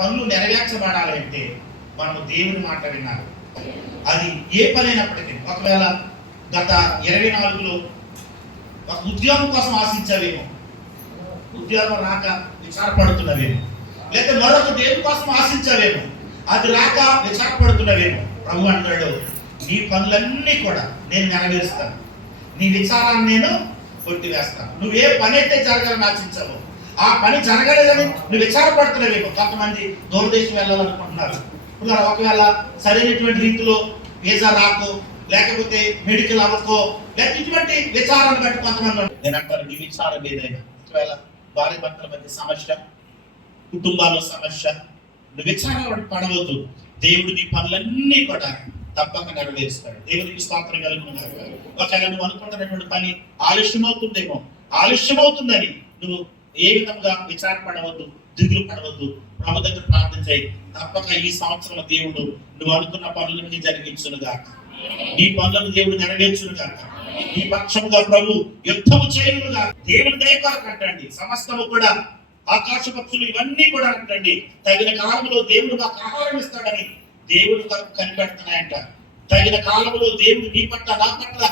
పనులు నెరవేర్చబడాలంటే మనం దేవుని మాట వినాలి. అది ఏ పని అయినప్పటికీ ఒకవేళ గత ఇరవై నాలుగులో ఒక ఉద్యోగం కోసం ఆశించావేమో ఉద్యోగం రాక విచారపడుతున్నవేమో లేదా మరొక దేవుని కోసం ఆశించావేమో అది రాక విచారపడుతున్నవేమో ప్రభు అంటాడు నీ పనులన్నీ కూడా నేను నెరవేరుస్తాను. నీ విచారాన్ని నేను కొట్టివేస్తాను. నువ్వు ఏ పని అయితే జరగాలని ఆశించావో ఆ పని జరగలేదని నువ్వు విచారపడుతున్నావేమో కొంతమంది దూరదేశం వెళ్ళాలనుకుంటున్నారు. ఉన్నారు. ఒకవేళ సరైనటువంటి రీతిలో వీసా రాకో లేకపోతే మెడికల్ అవ్వకో లేకపోతే ఇటువంటి విచారాన్ని బట్టి కొంతమంది నేను అంటారు మీ విచారం ఏదైనా ఒకవేళ భార్య భర్తల మధ్య సమస్య కుటుంబాల్లో సమస్య నువ్వు విచారం పడవద్దు. దేవుడు నీ పనులన్నీ కూడా తప్పక నెరవేరుస్తాడు. దేవుడికి స్తోత్రం కలుగుతున్నారు ఒకవేళ నువ్వు అనుకుంటున్నటువంటి పని ఆలస్యం ఆలస్యమవుతుందని ఆలస్యం అవుతుందని నువ్వు ఏ విధంగా విచారపడవద్దు దిగులు పడవద్దు ప్రభు దగ్గర ప్రార్థన చేయి. తప్పక ఈ సంవత్సరం దేవుడు నువ్వు అనుకున్న పనులన్నీ జరిగించునుగా నీ పనులను దేవుడు నెరవేర్చునుగా నీ పక్షముగా ప్రభు యుద్ధము చేయనుగా దేవుని దయకాలకు అంటండి. సమస్తము కూడా ఆకాశ పక్షులు ఇవన్నీ కూడా అంటండి. తగిన కాలంలో దేవుడు మాకు ఆహారం ఇస్తాడని దేవుడు కనిపెడుతున్నాయంట. తగిన కాలంలో దేవుడు నీ పట్ల నా పట్ల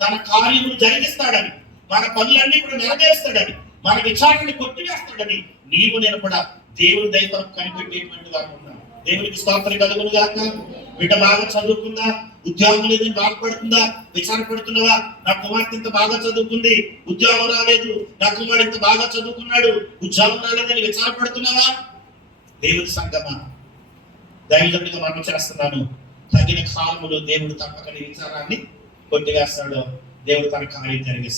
తన కార్యములు జరిగిస్తాడని మన పనులన్నీ కూడా నెరవేరుస్తాడని మన విచారణని కొట్టివేస్తుందని నీవు నేను కూడా దేవుడి దైవం కనిపెట్టేటువంటి వారు ఉన్నాం. దేవునికి స్తోత్రం కలుగును గాక. బిడ్డ బాగా చదువుకుందా? ఉద్యోగం లేదని బాధపడుతుందా? విచారపడుతున్నావా నా కుమార్తె ఇంత బాగా చదువుకుంది. ఉద్యోగం రాలేదు. నా కుమారుడు ఇంత బాగా చదువుకున్నాడు. ఉద్యోగం రాలేదని విచారపడుతున్నావా దేవుని సంగమా. దైవజనుడిగా మనం చేస్తున్నాను. తగిన కాలములో దేవుడు తప్పక నీ విచారాన్ని కొట్టివేస్తాడు దేవుడు తన కార్యం జరిగిస్తాడు.